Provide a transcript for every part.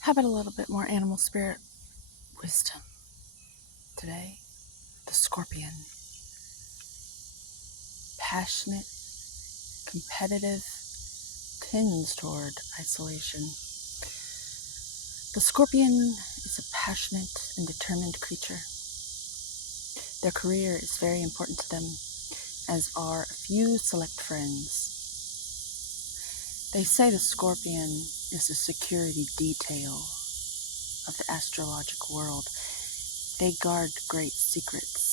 How about a little bit more animal spirit wisdom today? The scorpion. Passionate, competitive, tends toward isolation. The scorpion is a passionate and determined creature. Their career is very important to them, as are a few select friends. They say the scorpion is the security detail of the astrological world. They guard great secrets.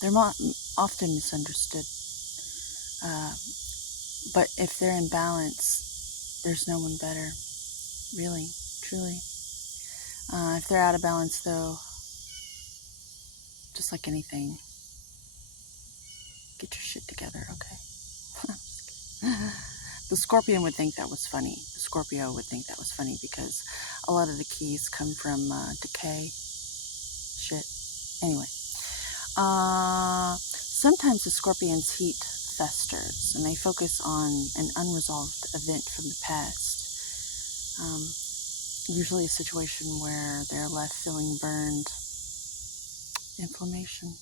They're often misunderstood, but if they're in balance, there's no one better, really, truly. If they're out of balance, though, just like anything, get your shit together, okay? The scorpion would think that was funny. The Scorpio would think that was funny because a lot of the keys come from decay, shit. Anyway, sometimes the scorpion's heat festers and they focus on an unresolved event from the past. Usually a situation where they're left feeling burned. Inflammation.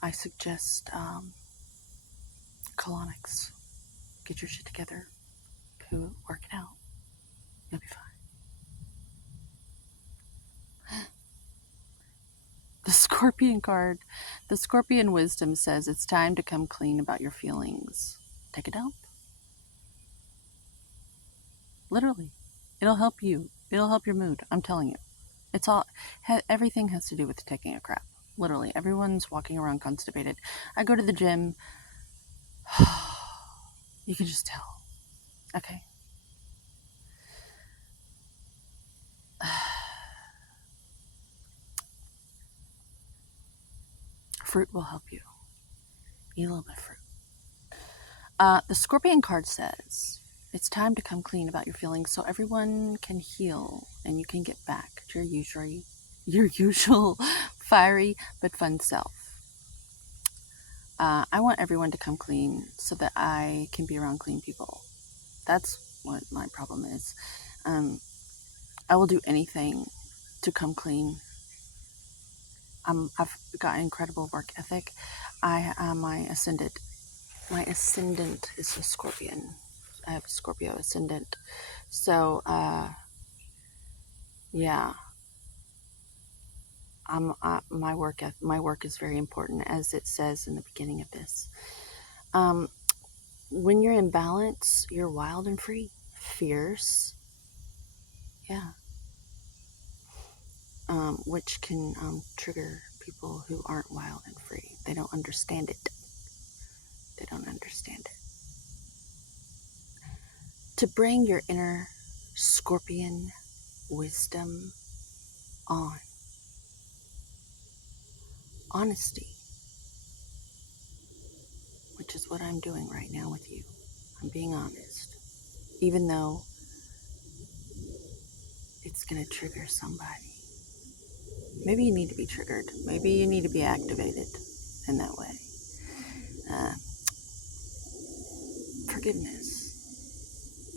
I suggest colonics. Get your shit together. Work it out. You'll be fine. The Scorpion card. The Scorpion wisdom says it's time to come clean about your feelings. Take a dump. Literally. It'll help you. It'll help your mood. I'm telling you. It's all, everything has to do with taking a crap. Literally. Everyone's walking around constipated. I go to the gym. You can just tell. Okay. Fruit will help you. Eat a little bit of fruit. The Scorpion card says it's time to come clean about your feelings so everyone can heal and you can get back to your usual fiery but fun self. I want everyone to come clean so that I can be around clean people. That's what my problem is. I will do anything to come clean. I've got an incredible work ethic. My ascendant is a Scorpion. I have a Scorpio ascendant. So, yeah, my work is very important, as it says in the beginning of this. When you're in balance, you're wild and free, fierce, yeah, which can trigger people who aren't wild and free. They don't understand it. They don't understand it. To bring your inner Scorpion wisdom on. Honesty, which is what I'm doing right now with you. I'm being honest. Even though it's going to trigger somebody. Maybe you need to be triggered. Maybe you need to be activated in that way. Forgiveness,